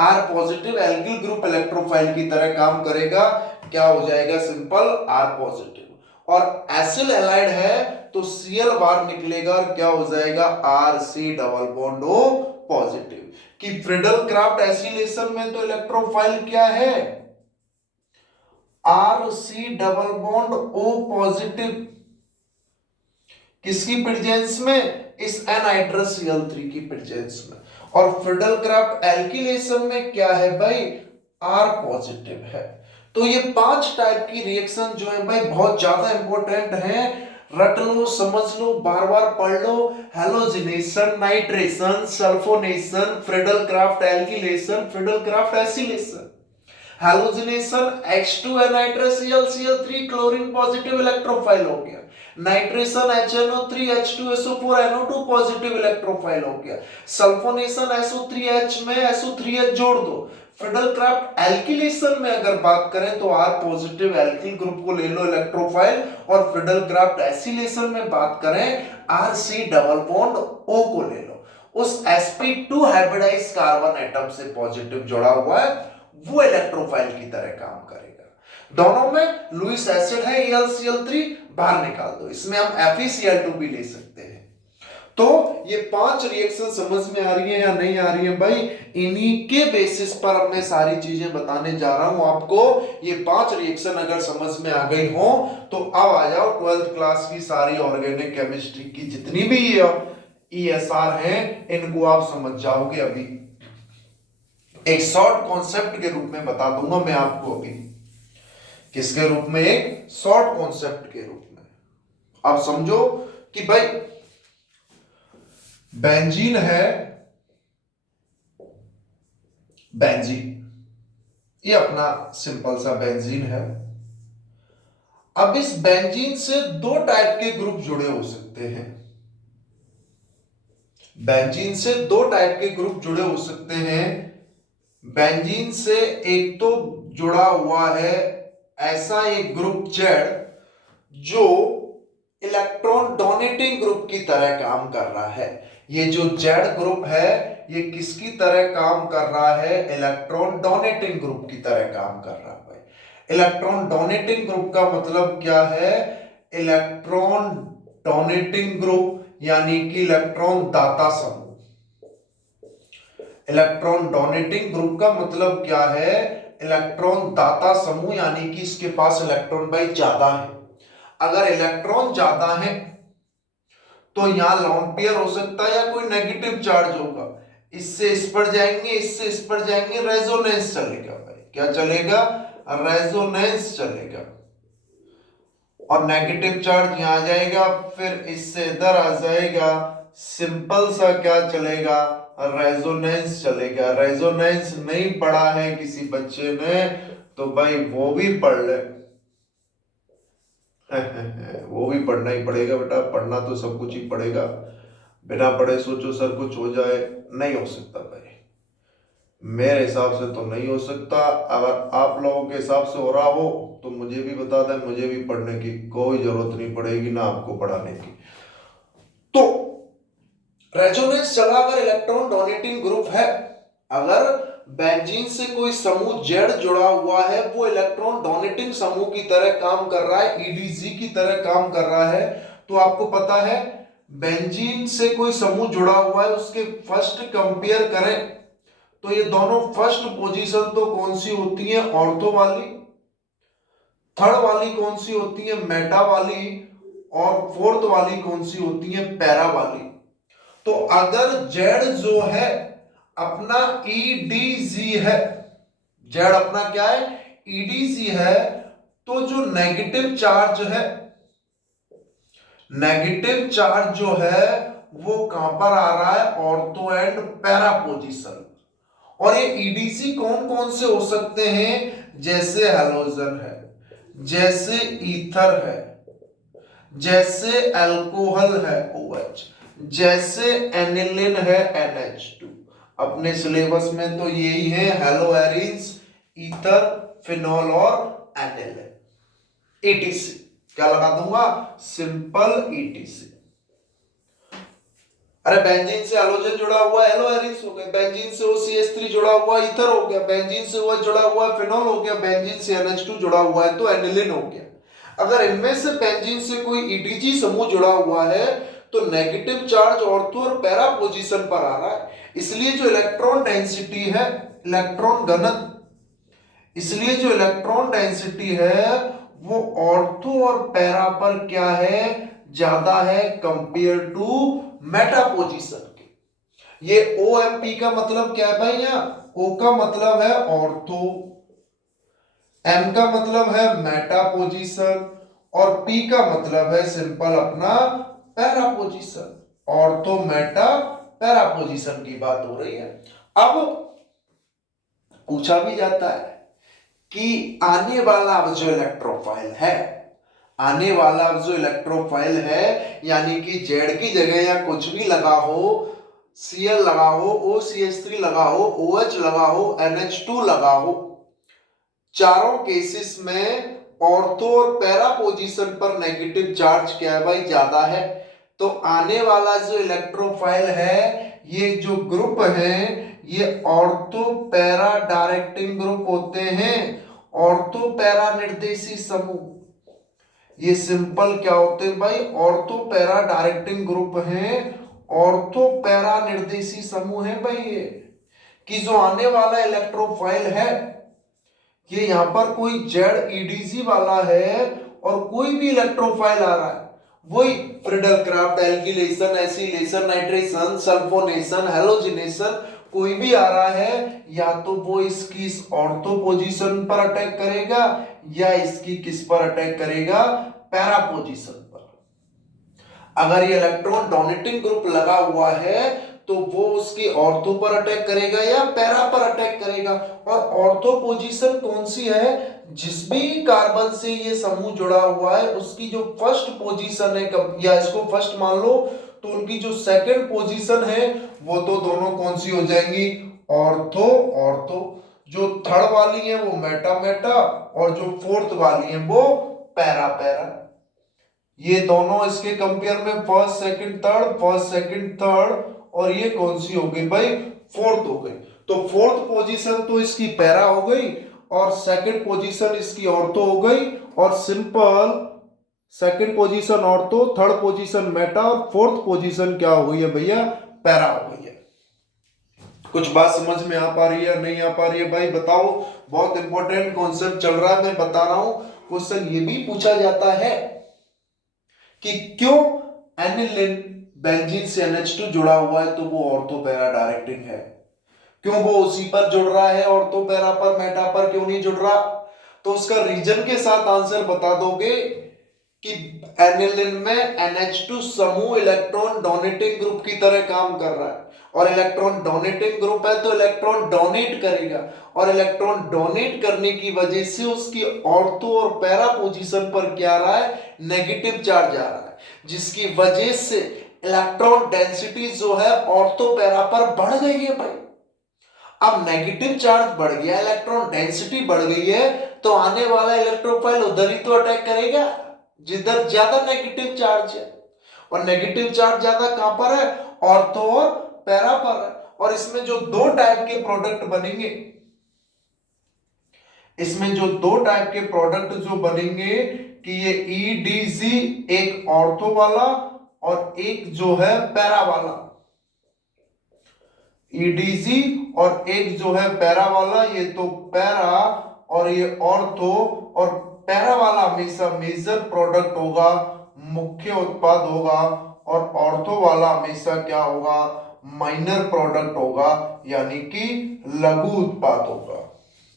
R positive alkyl group electrophile की तरह काम करेगा। क्या हो जाएगा, सिंपल R पॉजिटिव। और एसिल हैलाइड है तो Cl बार निकलेगा और क्या हो जाएगा, RC double bond O positive. कि फ्रीडल क्राफ्ट एसिलेशन में तो इलेक्ट्रोफाइल क्या है, RC double bond O positive, किसकी प्रेजेंस में, इस एनाइड्रस Cl3 की प्रेजेंस में। और फ्रीडल क्राफ्ट एल्किलेशन में क्या है भाई, R पॉजिटिव है। तो ये 5 टाइप की रिएक्शन जो है भाई बहुत ज्यादा इंपॉर्टेंट है, रट लो, समझ लो, बार बार पढ़ लो। Halogenation, nitration, sulphonation, Friedel Crafts alkylation, Friedel Crafts acylation. Halogenation H2 nitrous Cl3 chlorine positive electrophile हो गया। Nitration HNO3 H2SO4 NO2 positive electrophile हो गया। सल्फोनेशन SO3H में SO3H जोड़ दो। फ्रीडल क्राफ्ट एल्किलेशन में अगर बात करें तो R पॉजिटिव एल्किल ग्रुप को ले लो इलेक्ट्रोफाइल, और फ्रीडल क्राफ्ट एसिलेशन में बात करें RC डबल बॉन्ड O को ले लो। उस sp2 हाइब्रिडाइज कार्बन एटम से पॉजिटिव जुड़ा हुआ है, वो इलेक्ट्रोफाइल की तरह काम करेगा। दोनों में लुईस एसिड है ElCl3, बाहर निकाल दो, इसमें हम FeCl2 भी ले सकते हैं। तो ये 5 रिएक्शन समझ में आ रही है या नहीं आ रही है भाई, इन्हीं के बेसिस पर अब मैं सारी चीजें बताने जा रहा हूं आपको। ये 5 रिएक्शन अगर समझ में आ गई हो तो अब आ जाओ 12th क्लास की सारी ऑर्गेनिक केमिस्ट्री की जितनी भी ESR है इनको आप समझ जाओगे। अभी एक शॉर्ट कॉन्सेप्ट के रूप में बता दूंगा मैं आपको, अभी किसके रूप में, एक शॉर्ट कॉन्सेप्ट के रूप में। आप समझो कि भाई बेंजीन है, बेंजीन ये अपना सिंपल सा बेंजीन है। अब इस बेंजीन से 2 टाइप के ग्रुप जुड़े हो सकते हैं। बेंजीन से 2 टाइप के ग्रुप जुड़े हो सकते हैं। बेंजीन से एक तो जुड़ा हुआ है ऐसा एक ग्रुप जेड जो इलेक्ट्रॉन डोनेटिंग ग्रुप की तरह काम कर रहा है। ये जो जेड ग्रुप है ये किसकी तरह काम कर रहा है, इलेक्ट्रॉन डोनेटिंग ग्रुप की तरह काम कर रहा है। इलेक्ट्रॉन डोनेटिंग ग्रुप का मतलब क्या है, इलेक्ट्रॉन डोनेटिंग ग्रुप यानी कि इलेक्ट्रॉन दाता समूह। इलेक्ट्रॉन डोनेटिंग ग्रुप का मतलब क्या है, इलेक्ट्रॉन दाता समूह, यानी कि इसके पास इलेक्ट्रॉन भाई ज्यादा है। अगर इलेक्ट्रॉन ज्यादा है तो यहां लॉन पेयर हो सकता है या कोई नेगेटिव चार्ज होगा, इससे इस पर जाएंगे, इससे इस पर जाएंगे, रेजोनेंस चलेगा भाई। क्या चलेगा, रेजोनेंस चलेगा। और नेगेटिव चार्ज यहां आ जाएगा, फिर इससे इधर आ जाएगा, सिंपल सा क्या चलेगा, रेजोनेंस चलेगा। रेजोनेंस नहीं पढ़ा है किसी बच्चे ने तो भाई वो भी पढ़ ले वो भी पढ़ना ही पड़ेगा बेटा, पढ़ना तो सब कुछ ही पड़ेगा। बिना पढ़े सोचो सर कुछ हो जाए, नहीं हो सकता भाई, मेरे हिसाब से तो नहीं हो सकता। अगर आप लोगों के हिसाब से हो रहा हो तो मुझे भी बता दें, मुझे भी पढ़ने की कोई जरूरत नहीं पड़ेगी ना आपको पढ़ाने की। तो रेजोनेंस चला अगर इलेक्ट्रॉन डोनेटिंग ग्रुप है, अगर बेंजीन से कोई समूह जेड जुड़ा हुआ है वो इलेक्ट्रॉन डोनेटिंग समूह की तरह काम कर रहा है, ईडीजी की तरह काम कर रहा है, तो आपको पता है बेंजीन से कोई समूह जुड़ा हुआ है उसके फर्स्ट कंपेयर करें तो ये दोनों फर्स्ट पोजीशन तो कौन सी होती है, ऑर्थो वाली। थर्ड वाली कौन सी होती है, मेटा वाली, और फोर्थ वाली कौन सी होती है, पैरा वाली। तो अगर जेड जो है अपना ईडीजी है, जेड अपना क्या है, ईडीजी है, तो जो नेगेटिव चार्ज है, नेगेटिव चार्ज जो है वो कहां पर आ रहा है, ऑर्थो एंड पैरा पोजीशन। और ये ईडीसी कौन कौन से हो सकते हैं, जैसे हेलोजन है, जैसे ईथर है, जैसे अल्कोहल है OH, जैसे एनिलिन है NH2। अपने सिलेबस में तो यही है, हेलो एरिन्स, ईथर, फिनॉल और एनिलिन। ETC क्या लगा दूंगा, सिंपल ETC। अरे बेंजीन से हेलोजन जुड़ा हुआ हेलो एरिन्स हो गया, बेंजीन से OCH3 जुड़ा हुआ ईथर हो गया, बेंजीन से OH जुड़ा हुआ फिनॉल हो गया, बेंजीन से NH2 जुड़ा हुआ है तो एनिलिन हो गया। अगर इनमें से बेंजीन से कोई EDG समूह जुड़ा हुआ है तो नेगेटिव चार्ज ऑर्थो और पैरा पोजीशन पर आ रहा है, इसलिए जो इलेक्ट्रॉन डेंसिटी है, इलेक्ट्रॉन घनत्व, इसलिए जो इलेक्ट्रॉन डेंसिटी है वो ऑर्थो और पैरा पर क्या है, ज्यादा है कंपेयर टू मेटा पोजीशन के। ये OMP का मतलब क्या है भाई, यहाँ O का मतलब है ऑर्थो, M का मतलब है मेटा पोजीशन, और P का मतलब है सिंपल अपना para position. Ortho Meta para position की बात हो रही है। अब पूछा भी जाता है कि आने वाला अब जो इलेक्ट्रोफाइल है, आने वाला अब जो इलेक्ट्रोफाइल है, यानी कि जेड की जगह या कुछ भी लगा हो, Cl लगा हो, OCH3 लगा हो, OH लगा हो, NH2 लगा हो, चारों केसेस में ऑर्थो और पैरा पोजीशन पर नेगेटिव चार्ज क्या है भाई, ज्यादा है। तो आने वाला जो इलेक्ट्रोफाइल है, ये जो ग्रुप है ये ऑर्थो पैरा डायरेक्टिंग ग्रुप होते हैं, ऑर्थो पैरा निर्देशी समूह। ये सिंपल क्या होते हैं भाई, ऑर्थो पैरा डायरेक्टिंग ग्रुप हैं, ऑर्थो पैरा निर्देशी समूह है भाई ये। कि जो आने वाला इलेक्ट्रोफाइल है ये यहां पर कोई जेड ईडीजी वाला है और कोई भी इलेक्ट्रोफाइल आ रहा है, वही Friedel Crafts, alkylation, acylation, nitration, sulphonation, halogenation, कोई भी आ रहा है, या तो वो इसकी इस ऑर्थो पोजीशन पर अटैक करेगा या इसकी किस पर अटैक करेगा, पैरा पोजीशन पर। अगर ये इलेक्ट्रॉन डोनेटिंग ग्रुप लगा हुआ है तो वो उसकी ऑर्थो पर अटैक करेगा या पैरा पर अटैक करेगा। और ऑर्थो पोजीशन कौन सी है, जिस भी कार्बन से ये समूह जुड़ा हुआ है उसकी जो फर्स्ट पोजीशन है, या इसको फर्स्ट मान लो, तो उनकी जो सेकंड पोजीशन है वो तो दोनों कौन सी हो जाएंगी, ऑर्थो ऑर्थो। जो थर्ड वाली है वो मेटा मेटा, और जो फोर्थ वाली है वो पैरा पैरा। ये दोनों इसके कंपेयर में first second third, first second third, और ये कौन सी हो गई भाई, फोर्थ हो गई। तो फोर्थ पोजीशन तो इसकी पैरा हो गई और सेकंड पोजीशन इसकी ऑर्थो हो गई, और simple second position ortho, third position Meta, और फोर्थ पोजीशन क्या हो गई है भैया, पैरा हो गई है। कुछ बात समझ में आ पा रही है, नहीं आ पा रही है भाई बताओ। बहुत इंपॉर्टेंट कॉन्सेप्ट चल रहा है, मैं बता रहा हूं। क्वेश्चन ये भी पूछा जाता है कि क्यों एनिलिन बेंजीन से NH2 जुड़ा हुआ है तो वो ऑर्थो पैरा डायरेक्टिंग है, क्यों वो उसी पर जुड़ रहा है, ऑर्थो पैरा पर, मेटा पर क्यों नहीं जुड़ रहा। तो उसका रीजन के साथ आंसर बता दोगे कि एनिलिन में NH2 समूह इलेक्ट्रॉन डोनेटिंग ग्रुप की तरह काम कर रहा है, और इलेक्ट्रॉन डोनेटिंग ग्रुप है तो इलेक्ट्रॉन डोनेट करेगा, और इलेक्ट्रॉन डोनेट करने की वजह से उसकी ऑर्थो और पैरा पोजीशन पर क्या आ रहा है, नेगेटिव चार्ज आ रहा है, जिसकी वजह से इलेक्ट्रॉन डेंसिटी जो है ऑर्थो पैरा पर बढ़ गई है भाई। अब नेगेटिव चार्ज बढ़ गया, इलेक्ट्रॉन डेंसिटी बढ़ गई है, तो आने वाला इलेक्ट्रोफाइल उधर ही तो अटैक करेगा जिधर ज्यादा नेगेटिव चार्ज है। और नेगेटिव चार्ज ज्यादा कहां पर है, ऑर्थो और पैरा पर है। और इसमें जो दो टाइप के प्रोडक्ट बनेंगे, इसमें जो दो टाइप के प्रोडक्ट जो बनेंगे कि ये ईडीजी एक ऑर्थो वाला और एक जो है पैरा वाला, ईडीजी और एक जो है पैरा वाला, ये तो पैरा और ये ऑर्थो। और पैरा वाला हमेशा मेजर प्रोडक्ट होगा, मुख्य उत्पाद होगा, और ऑर्थो वाला हमेशा क्या होगा, माइनर प्रोडक्ट होगा, यानी कि लघु उत्पाद होगा।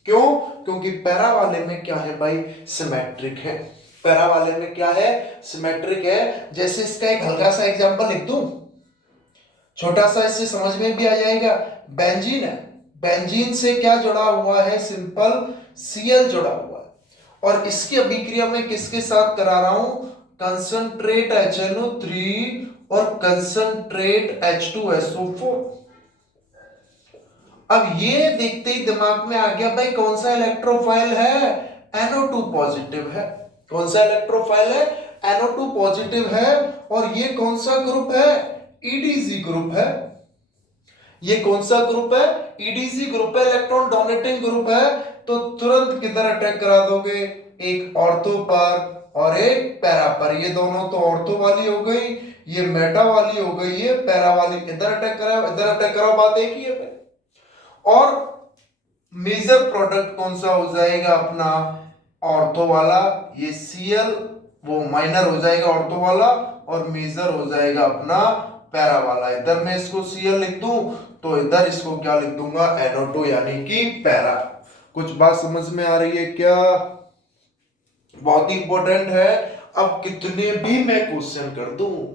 क्यों? क्योंकि पैरा वाले में क्या है भाई, सिमेट्रिक है। पैरा वाले में क्या है, सिमेट्रिक है। जैसे इसका एक हल्का सा एग्जांपल लिख दूं, छोटा सा, इससे समझ में भी आ जाएगा। बेंजीन है, बेंजीन से क्या जुड़ा हुआ है, सिंपल Cl जुड़ा हुआ है, और इसकी अभिक्रिया में किसके साथ करा रहा हूं, कंसंट्रेट HNO3 और कंसंट्रेट H2SO4। अब ये देखते ही दिमाग में आ गया भाई कौन सा इलेक्ट्रोफाइल है, NO2 पॉजिटिव है। कौन सा इलेक्ट्रोफाइल है, NO2 पॉजिटिव है, और ये कौन सा ग्रुप है, EDZ ग्रुप है। ये कौन सा ग्रुप है, EDZ ग्रुप है, इलेक्ट्रॉन डोनेटिंग ग्रुप है। तो तुरंत किधर अटैक करा दोगे, एक ऑर्थो पर और एक पैरा पर। ये दोनों तो ऑर्थो वाली हो गई, ये मेटा वाली हो गई, ये पैरा वाली। इधर अटैक करा, इधर अटैक करा, बात एक ही है। और मेजर प्रोडक्ट कौन सा हो जाएगा अपना, ऑर्थो वाला। ये Cl वो माइनर हो जाएगा ऑर्थो वाला, और मेजर हो जाएगा अपना पैरा वाला। इधर मैं इसको Cl लिख दूं तो इधर इसको क्या लिख दूंगा, NO2, यानी कि पैरा। कुछ बात समझ में आ रही है क्या? बहुत ही इंपॉर्टेंट है। अब कितने भी मैं क्वेश्चन कर दूं,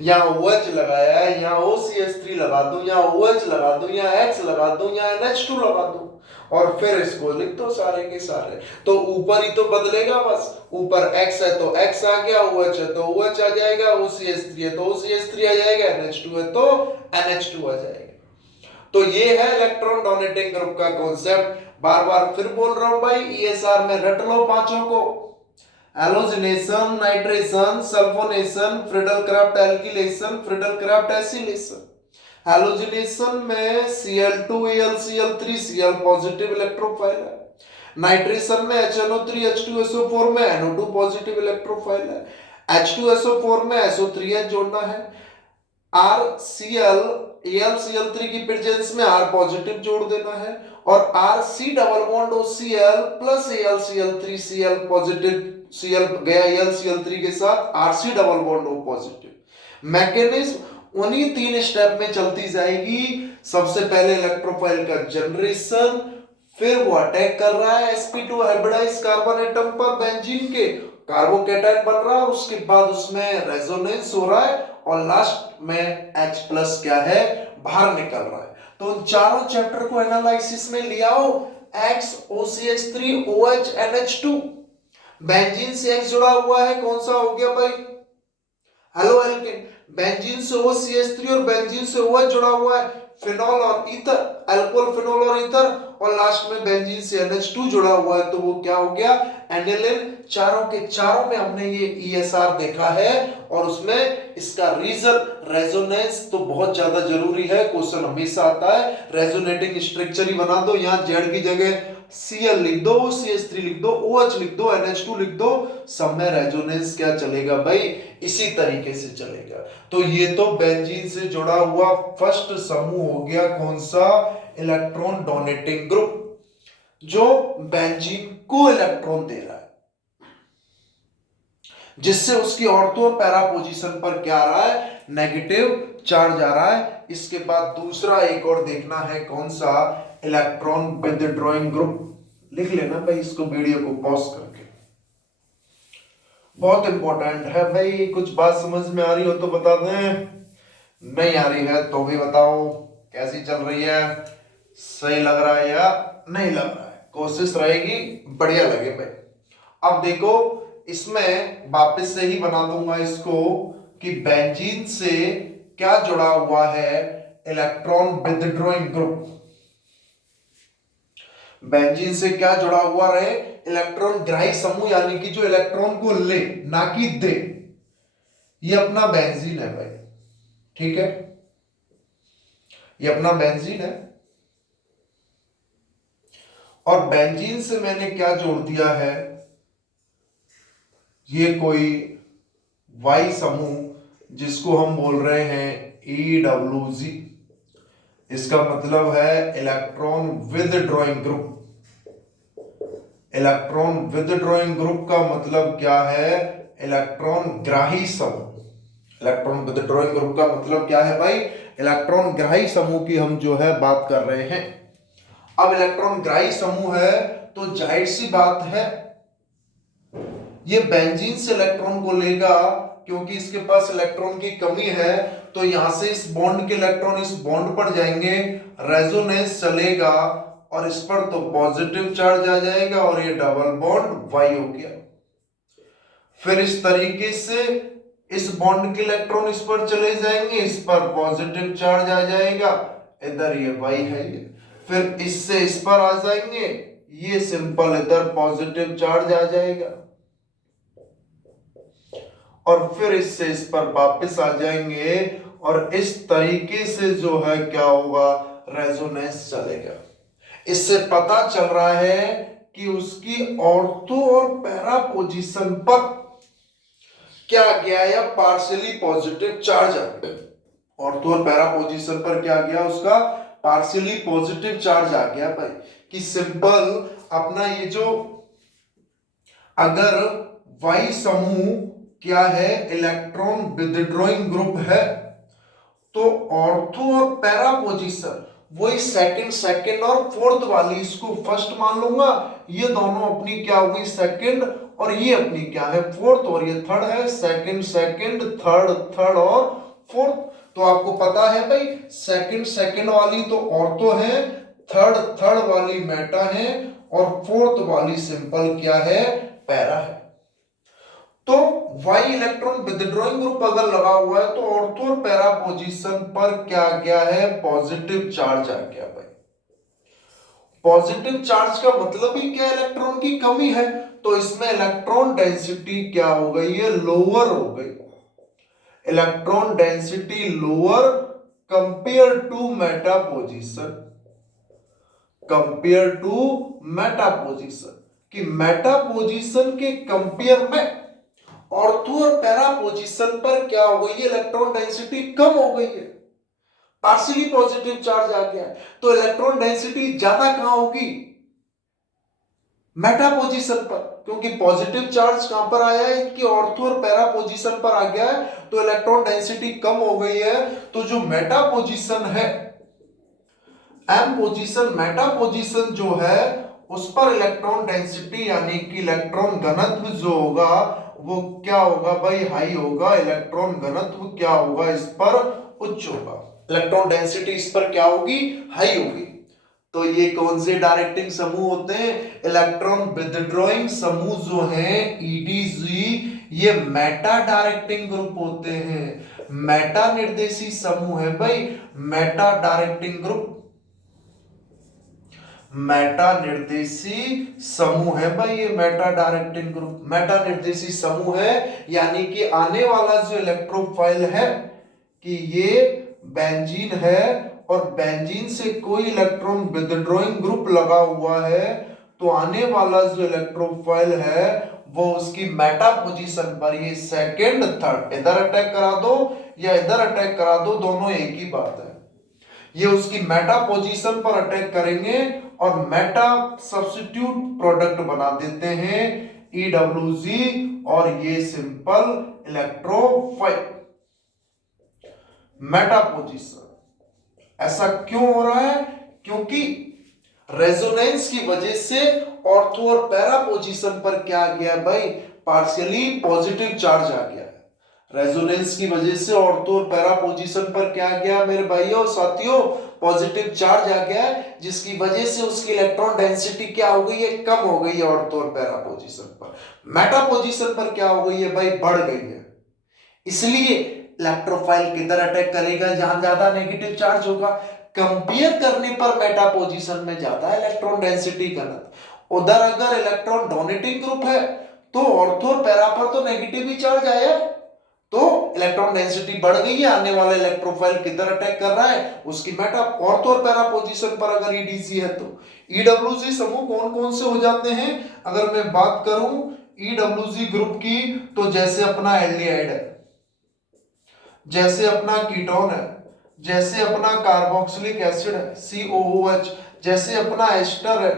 यहाँ OH लगाया है, यहाँ OCH3 लगा दूं, यहाँ OH लगा दूं, यहाँ X लगा दूं, यहाँ NH2 लगा दूं, और फिर इसको लिख दो सारे के सारे, तो ऊपर ही तो बदलेगा बस। ऊपर X है तो X आ गया, OH है तो OH आ जाएगा, OCH3 है तो OCH3 आ जाएगा, NH2 है तो NH2 आ जाएगा। तो ये है इलेक्ट्रॉन डोनेटिंग ग्रुप का कॉन्सेप्ट। बार बार फिर बोल रहा हूं भाई, ESR में रट लो पांचों को। Halogenation, nitration, sulphonation, Friedel Crafts alkylation, Friedel Crafts acylation. Halogenation में Cl2AlCl3Cl पॉजिटिव इलेक्ट्रोफाइल है। नाइट्रेशन में HNO3 H2SO4 में NO2 पॉजिटिव इलेक्ट्रोफाइल है। H2SO4 में SO3H जोड़ना है। RCl AlCl3 की प्रेजेंस में R पॉजिटिव जोड़ देना है, और RC double bond OCl plus AlCl3Cl positive, Cl गया AlCl3 के साथ, RC double bond O positive. Mechanism उन्हीं तीन स्टेप में चलती जाएगी। सबसे पहले इलेक्ट्रोफाइल का जनरेशन, फिर वो अटैक कर रहा है sp2 हाइब्रिडाइज कार्बन एटम पर बेंजीन के, कार्बोकैटायन बन रहा है, उसके बाद उसमें रेजोनेंस हो रहा है, और लास्ट में H+ क्या है, बाहर निकल रहा है। तो उन चारों चैप्टर को एनालिसिस में ले आओ। X OCH3 OH NH2, benzene से X जुड़ा हुआ है, कौन सा हो गया भाई, हेलो एल्केन। बेंजीन से OCH3 और बेंजीन से OH जुड़ा हुआ है, फिनॉल और ईथर, अल्कोहल, फिनॉल और ईथर, और लास्ट में बेंजीन से NH2 जुड़ा हुआ है, तो वो क्या हो गया, एनिलीन। चारों के चारों में हमने ये ESR देखा है, और उसमें इसका रीजन रेजोनेंस तो बहुत ज्यादा जरूरी है। क्वेश्चन हमेशा आता है, रेजोनेटिंग स्ट्रक्चर ही बना दो, यहाँ Z की जगह Cl लिख दो, CH3 लिख दो, OH लिख दो, NH2 लिख दो, सब में रेजोनेंस क्या चलेगा भाई, इसी तरीके से चलेगा। तो ये तो बेंजीन से जुड़ा हुआ फर्स्ट समूह हो गया, कौन सा, इलेक्ट्रॉन डोनेटिंग ग्रुप, जो बेंजीन को इलेक्ट्रॉन दे रहा है, जिससे उसकी ऑर्थो और पैरा पोजीशन पर क्या आ रहा है, नेगेटिव चार्ज आ रहा है। इसके बाद दूसरा एक और देखना है, कौन सा, इलेक्ट्रॉन विथड्रॉइंग ग्रुप। लिख लेना भाई इसको वीडियो को पॉज करके, बहुत इंपॉर्टेंट है भाई। कुछ बात समझ में आ रही हो तो बता दें, नहीं आ रही है तो भी बताओ कैसी चल रही है, सही लग रहा है या नहीं लग रहा है। कोशिश रहेगी बढ़िया लगे भाई। अब देखो, इसमें वापस से ही बना दूंगा इसको कि बेंजीन से क्या जुड़ा हुआ है, इलेक्ट्रॉन विथड्रॉइंग ग्रुप। बेंजीन से क्या जुड़ा हुआ रहे, इलेक्ट्रॉन ग्राही समूह, यानी कि जो इलेक्ट्रॉन को ले ना कि दे, ये अपना बेंजीन है भाई, ठीक है, ये अपना बेंजीन है। और बेंजीन से मैंने क्या जोड़ दिया है, ये कोई वाई समूह, जिसको हम बोल रहे हैं EWG। इसका मतलब है electron withdrawing group, electron withdrawing group का मतलब क्या है? इलेक्ट्रॉन ग्राही समूह। इलेक्ट्रॉन विदड्रॉइंग ग्रुप का मतलब क्या है भाई? इलेक्ट्रॉन ग्राही समूह की हम जो है बात कर रहे हैं। अब इलेक्ट्रॉन ग्राही समूह है तो जाहिर सी बात है ये बेंजीन से इलेक्ट्रॉन को लेगा, क्योंकि इसके पास इलेक्ट्रॉन की कमी है। तो यहां से इस बॉन्ड के इलेक्ट्रॉन इस बॉन्ड पर जाएंगे, रेजोनेंस चलेगा और इस पर तो पॉजिटिव चार्ज आ जाएगा और ये डबल बॉन्ड वाई हो गया। फिर इस तरीके से इस बॉन्ड के इलेक्ट्रॉन इस पर चले जाएंगे, इस पर पॉजिटिव चार्ज आ जाएगा, इधर ये वाई है ये। फिर इससे इस पर आ जाएंगे, ये सिंपल इधर पॉजिटिव चार्ज आ जाएगा और फिर इससे इस पर वापस आ जाएंगे और इस तरीके से जो है क्या होगा, रेजोनेंस चलेगा। इससे पता चल रहा है कि उसकी ऑर्थो और पैरा पोजीशन पर क्या गया, या पार्शियली पॉजिटिव चार्ज आ गया। ऑर्थो और पैरा पोजीशन पर क्या गया, उसका पार्शियली पॉजिटिव चार्ज आ गया भाई। कि सिंपल अपना ये जो अगर वाई समूह क्या है, इलेक्ट्रॉन विदड्रॉइंग ग्रुप है, तो ऑर्थो और पैरा पोजीशन वही सेकंड सेकंड और फोर्थ वाली, इसको फर्स्ट मान लूंगा, ये दोनों अपनी क्या होगी, सेकंड, और ये अपनी क्या है, फोर्थ, और ये थर्ड है, सेकंड सेकंड, थर्ड थर्ड और फोर्थ। तो आपको पता है भाई सेकंड सेकंड वाली तो ऑर्थो है, थर्ड थर्ड वाली मेटा है और फोर्थ वाली सिंपल क्या है, पैरा है। तो वाई इलेक्ट्रॉन विदड्रॉइंग ग्रुप अगर लगा हुआ है तो ऑर्थो और पैरा पोजीशन पर क्या गया है, पॉजिटिव चार्ज आ गया भाई। पॉजिटिव चार्ज का मतलब ही क्या, इलेक्ट्रॉन की कमी है, तो इसमें इलेक्ट्रॉन डेंसिटी क्या हो गई है, लोअर हो गई। Electron density lower compare to meta position, compare to meta position, कि मेटा पोजीशन के कंपेयर में ऑर्थो और पैरा पोजीशन पर क्या हो गई है, इलेक्ट्रॉन डेंसिटी कम हो गई है, पार्शियली पॉजिटिव चार्ज आ गया है। तो इलेक्ट्रॉन डेंसिटी ज्यादा कहां होगी, मेटा पोजीशन पर, क्योंकि पॉजिटिव चार्ज कहां पर आया है, कि ऑर्थो और पैरा पोजीशन पर आ गया है, तो इलेक्ट्रॉन डेंसिटी कम हो गई है। तो जो मेटा पोजीशन है, एम पोजीशन, मेटा पोजीशन जो है उस पर इलेक्ट्रॉन डेंसिटी यानी कि इलेक्ट्रॉन घनत्व जो होगा वो क्या होगा भाई, हाई होगा। इलेक्ट्रॉन घनत्व क्या होगा, इस पर उच्च होगा। इलेक्ट्रॉन डेंसिटी इस पर क्या होगी, हाई होगी। तो ये कौन से डायरेक्टिंग समूह होते हैं, इलेक्ट्रॉन विदड्रॉइंग समूह जो हैं ईडीजी, ये मेटा डायरेक्टिंग ग्रुप होते हैं। मेटा निर्देशी समूह है भाई, मेटा डायरेक्टिंग ग्रुप, मेटा निर्देशी समूह है भाई ये मेटा डायरेक्टिंग ग्रुप। मेटा निर्देशी समूह है यानी कि आने वाला जो इलेक्ट्रोफाइल है कि ये बेंजीन है और बेंजीन से कोई इलेक्ट्रॉन विदड्रॉइंग ग्रुप लगा हुआ है, तो आने वाला जो इलेक्ट्रोफाइल है वो उसकी मेटा पोजीशन पर ये सेकंड थर्ड इधर अटैक करा दो या इधर अटैक करा दो, दोनों एक ही बात है। ये उसकी मेटा पोजीशन पर अटैक करेंगे और मेटा सब्स्टिट्यूट प्रोडक्ट बना देते हैं EWG और ये सिंपल इलेक्ट्रोफाइल। मेटा पोजीशन ऐसा क्यों हो रहा है, क्योंकि रेजोनेंस की वजह से ऑर्थो और पैरा पोजीशन पर क्या गया भाई, पार्शियली पॉजिटिव चार्ज आ गया। रेजोनेंस की वजह से ऑर्थो और पैरा पोजीशन पर क्या गया मेरे भाइयों और साथियों, पॉजिटिव चार्ज आ गया, जिसकी वजह से उसकी इलेक्ट्रॉन डेंसिटी क्या हो गई है, कम हो गई है ऑर्थो और पैरा पोजीशन पर। मेटा पोजीशन पर क्या हो गई है भाई, बढ़ गई है। इसलिए इलेक्ट्रोफाइल किधर अटैक करेगा, जहां ज्यादा नेगेटिव चार्ज होगा। कंपेयर करने पर मेटा पोजीशन में ज्यादा इलेक्ट्रॉन डेंसिटी घनत्व, उधर अगर इलेक्ट्रॉन डोनेटिंग ग्रुप है तो ऑर्थो और पैरा पर तो नेगेटिव ही चार्ज आया, तो इलेक्ट्रॉन डेंसिटी बढ़ गई है। आने वाला इलेक्ट्रोफाइल किधर अटैक कर रहा है, उसकी मेटा ऑर्थो और पैरा पोजीशन पर अगर ईडीसी है तो। ईडब्ल्यूजी समूह कौन कौन से हो जाते हैं, अगर मैं बात करूं ईडब्ल्यूजी ग्रुप की, तो जैसे अपना एल्डिहाइड है, जैसे अपना कीटोन है, जैसे अपना कार्बोक्सिलिक एसिड है COOH, जैसे अपना एस्टर है,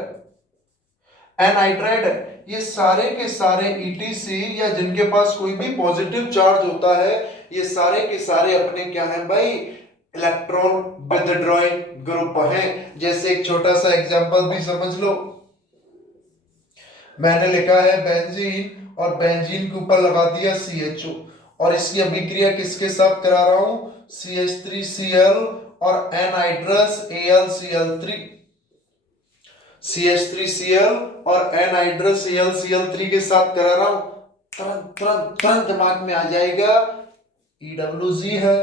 एनहाइड्राइड है। ये सारे के सारे ईटीसी या जिनके पास कोई भी पॉजिटिव चार्ज होता है, ये सारे के सारे अपने क्या है भाई, इलेक्ट्रॉन विथड्रॉइंग ग्रुप हैं। जैसे एक छोटा सा एग्जांपल भी समझ लो, मैंने लिखा है बेंजीन और बेंजीन के ऊपर लगा दिया CHO, और इसकी अभिक्रिया किसके साथ करा रहा हूं, CH3Cl और एनहाइड्रस AlCl3, CH3Cl और एनहाइड्रस AlCl3 के साथ करा रहा हूं। तुरंत तुरंत तुरंत दिमाग में आ जाएगा EWG है,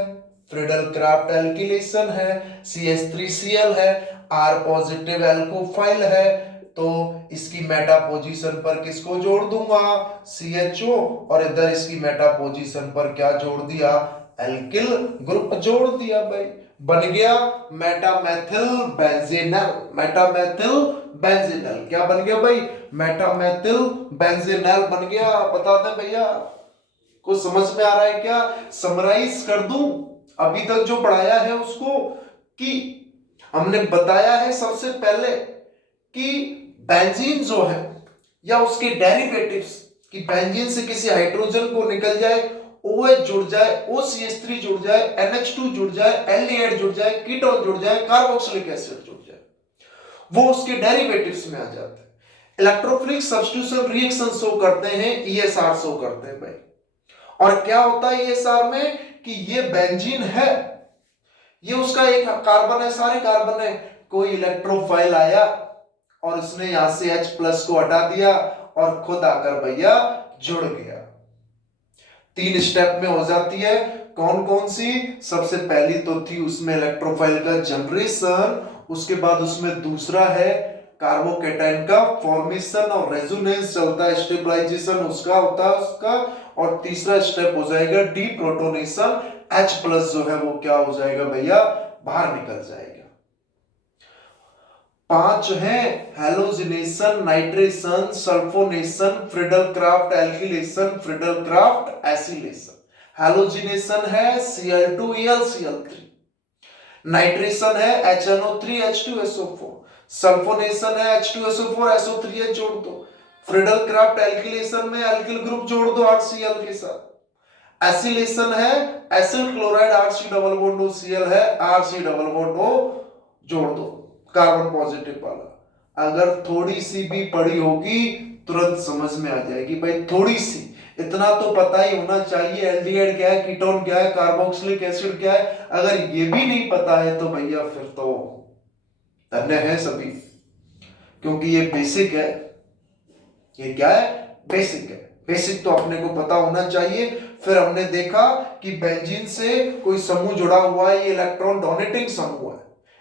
फ्रीडल क्राफ्ट एल्किलेशन है, CH3Cl है, R पॉजिटिव एल्कोफाइल है, तो इसकी मेटा पोजीशन पर किसको जोड़ दूंगा, CHO, और इधर इसकी मेटा पोजीशन पर क्या जोड़ दिया, एल्किल ग्रुप जोड़ दिया भाई, बन गया मेटामेथिल बेंजीनल। मेटामेथिल बेंजीनल क्या बन गया भाई, मेटामेथिल बेंजीनल बन गया। बता दें भैया, कुछ समझ में आ रहा है क्या, समराइज कर दूं अभी तक जो पढ़ाया है उसको, कि हमने बताया है सबसे पहले कि बेंजीन जो है या उसके डेरिवेटिव्स, कि बेंजीन से किसी हाइड्रोजन को निकल जाए, OH जुड़ जाए, OCH3 जुड़ जाए, NH2 जुड़ जाए, एल्डिहाइड जुड़ जाए, कीटोन जुड़ जाए, कार्बोक्सिलिक एसिड जुड़ जाए, वो उसके डेरिवेटिव्स में आ जाते हैं। इलेक्ट्रोफिलिक सब्स्टिट्यूशन रिएक्शन शो करते हैं, ESR शो करते हैं भाई। और क्या होता है ESR में, कि ये बेंजीन है, ये उसका एक कार्बन है, सारे कार्बन है, कोई इलेक्ट्रोफाइल आया और उसने यहां से H+ को हटा दिया और खुद आकर भैया जुड़ गया। 3 स्टेप में हो जाती है। कौन कौन सी, सबसे पहली तो थी उसमें इलेक्ट्रोफाइल का जनरेशन, उसके बाद उसमें दूसरा है कार्बोकेटाइन का फॉर्मेशन और रेजोनेंस चलता है, स्टेबलाइजेशन उसका होता है उसका, और तीसरा स्टेप हो जाएगा डीप्रोटोनेशन, H+ जो है वो क्या हो जाएगा भैया, बाहर निकल जाएगा। 5 है halogenation, nitration, sulphonation, Friedel Crafts alkylation, Friedel Crafts acylation. Halogenation है Cl2AlCl3, नाइट्रेशन है HNO3H2SO4, सल्फोनेशन है H2SO4SO3H जोड़ दो, फ्रीडल क्राफ्ट एल्किलेशन में एल्किल ग्रुप जोड़ दो HCl के साथ, एसिलेशन है acyl chloride RC double bond OCl है, RC डबल बॉन्ड O जोड़ दो, कार्बन पॉजिटिव वाला। अगर थोड़ी सी भी पड़ी होगी तुरंत समझ में आ जाएगी भाई, थोड़ी सी, इतना तो पता ही होना चाहिए एल्डिहाइड क्या है, कीटोन क्या है, कार्बोक्सिलिक एसिड क्या है। अगर ये भी नहीं पता है तो भैया फिर तो धन्य है सभी, क्योंकि ये बेसिक है। ये क्या है, बेसिक है, बेसिक तो अपने को पता होना चाहिए। फिर हमने देखा कि बेंजीन से कोई समूह जुड़ा हुआ है, ये इलेक्ट्रॉन डोनेटिंग समूह है,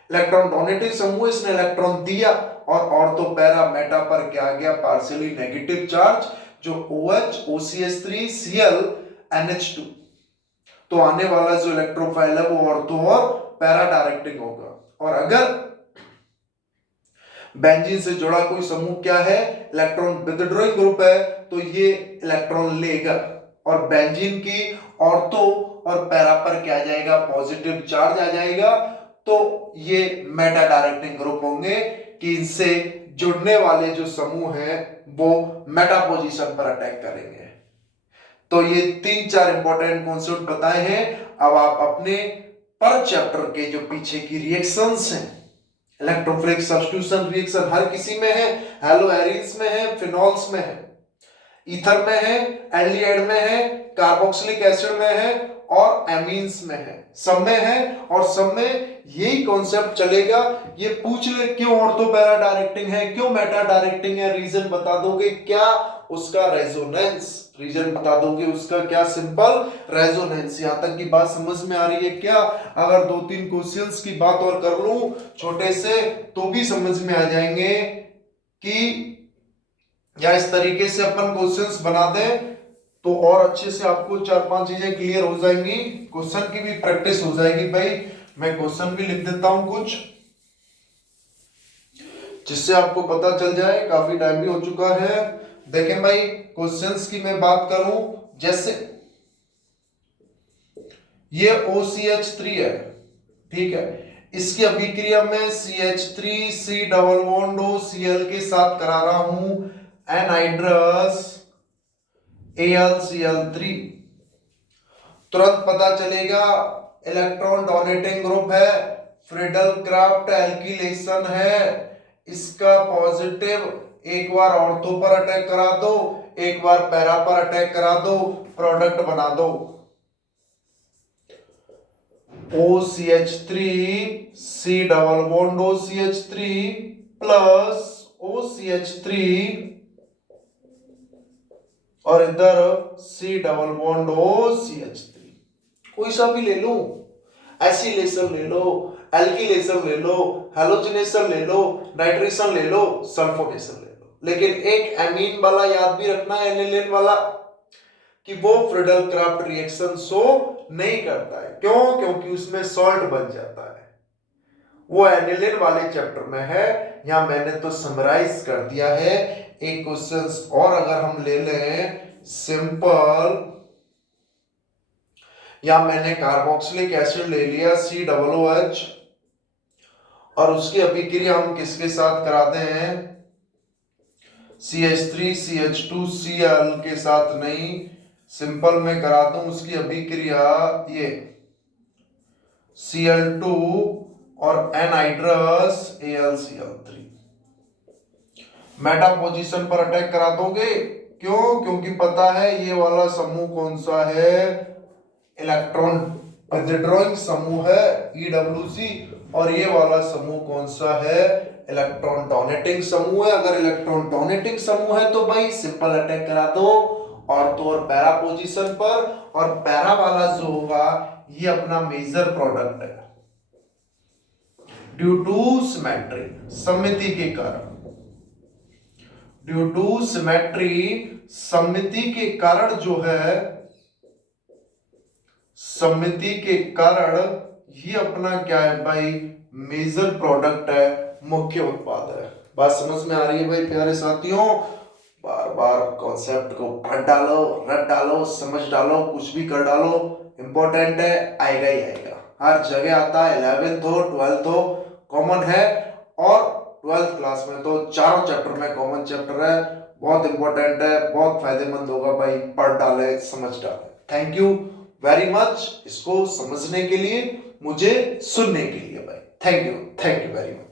इलेक्ट्रॉन डोनेटिंग समूह, इसने इलेक्ट्रॉन दिया और ऑर्थो पैरा मेटा पर क्या आ गया, पार्शियली नेगेटिव चार्ज, जो OH OCH3Cl NH2, तो आने वाला जो इलेक्ट्रोफाइल है वो ऑर्थो और पैरा डायरेक्टिंग होगा। और अगर बेंजीन से जुड़ा कोई समूह क्या है, इलेक्ट्रॉन विथड्रॉइंग ग्रुप है, तो ये इलेक्ट्रॉन लेगा और बेंजीन की ऑर्थो और पैरा पर क्या आ जाएगा, पॉजिटिव चार्ज आ जाएगा। तो ये मेटा डायरेक्टिंग ग्रुप होंगे कि इनसे जुड़ने वाले जो समूह हैं वो मेटा पोजीशन पर अटैक करेंगे। तो ये 3-4 इंपॉर्टेंट कॉन्सेप्ट बताए हैं। अब आप अपने पर चैप्टर के जो पीछे की रिएक्शंस हैं, इलेक्ट्रोफिलिक सब्स्टिट्यूशन रिएक्शन हर किसी में है, हेलो एरिन्स में है, फिनॉल्स में है, ईथर में है, एल्डिहाइड में है, कार्बोक्सिलिक एसिड में है और एमीन्स में है, सब में है। और सब में यही कॉन्सेप्ट चलेगा। ये पूछ ले क्यों ऑर्थो पैरा डायरेक्टिंग है, क्यों मेटा डायरेक्टिंग है, रीजन बता दोगे क्या, उसका रेजोनेंस, रीजन बता दोगे उसका क्या, सिंपल रेजोनेंस। यहां तक की बात समझ में आ रही है क्या? अगर 2-3 क्वेश्चंस की बात और कर लूं छोटे से तो भी समझ में आ जाएंगे कि, या इस तरीके से अपन क्वेश्चंस बना दें तो और अच्छे से आपको 4-5 चीजें क्लियर हो जाएंगी, क्वेश्चन की भी प्रैक्टिस हो जाएगी भाई। मैं क्वेश्चन भी लिख देता हूं कुछ, जिससे आपको पता चल जाए, काफी टाइम भी हो चुका है। देखें भाई, क्वेश्चंस की मैं बात करूं, जैसे ये OCH3 है, ठीक है, इसकी अभिक्रिया में CH3 डबल बॉन्ड Cl के साथ करा रहा हूं एनहाइड्रस AlCl3। तुरंत पता चलेगा इलेक्ट्रॉन डोनेटिंग ग्रुप है, फ्रीडल क्राफ्ट एल्किलेशन है, इसका पॉजिटिव एक बार ऑर्थो पर अटैक करा दो, एक बार पैरा पर अटैक करा दो, प्रोडक्ट बना दो OCH3 C double bond OCH3 plus OCH3 और इधर C डबल बॉन्ड OCH3। कोई सा भी ले लो, एसिलेशन ले लो, एल्किलेशन ले लो, हैलोजिनेशन ले लो, नाइट्रेशन ले लो, सल्फोनेशन ले लो, लेकिन एक एमीन वाला याद भी रखना है, एनिलीन वाला, कि वो फ्रीडल क्राफ्ट रिएक्शन शो नहीं करता है। क्यों? क्योंकि उसमें सॉल्ट बन जाता है। वो एनिलीन वाले चैप्टर में है, यहां मैंने तो समराइज कर दिया है। एक क्वेश्चन और अगर हम ले लें सिंपल, यहां मैंने कार्बोक्सिलिक एसिड ले लिया COOH और उसकी अभिक्रिया हम किसके साथ कराते हैं? CH3 CH2 Cl के साथ नहीं, सिंपल में कराता हूं उसकी अभिक्रिया ये Cl2 और एनहाइड्रस AlCl3। मेटा पोजीशन पर अटैक करा दोगे, क्यों? क्योंकि पता है ये वाला समूह कौन सा है, इलेक्ट्रॉन विथड्रॉइंग समूह है EWC, और ये वाला समूह कौन सा है, इलेक्ट्रॉन डोनेटिंग समूह है। अगर इलेक्ट्रॉन डोनेटिंग समूह है तो भाई सिंपल अटैक करा दो ऑर्थो और पैरा पोजीशन पर, और पैरा वाला जो होगा ये अपना मेजर प्रोडक्ट है ड्यू टू सिमेट्री, सममिति के कारण, ड्यू टू सिमेट्री, सममिति के कारण जो है, सममिति के कारण ये अपना क्या है भाई, मेजर प्रोडक्ट है, मुख्य उत्पाद है। बात समझ में आ रही है भाई प्यारे साथियों? बार बार कॉन्सेप्ट को पढ़ डालो, रट डालो, समझ डालो, कुछ भी कर डालो, इंपॉर्टेंट है, आएगा ही आएगा, हर जगह आता है। 11th हो 12th हो कॉमन है, और 12th क्लास में तो चारों चैप्टर में कॉमन चैप्टर है, बहुत इंपॉर्टेंट है, बहुत फायदेमंद होगा भाई, पढ़ डाले, समझ डाले। थैंक यू वेरी मच इसको समझने के लिए, मुझे सुनने के लिए भाई, थैंक यू वेरी मच।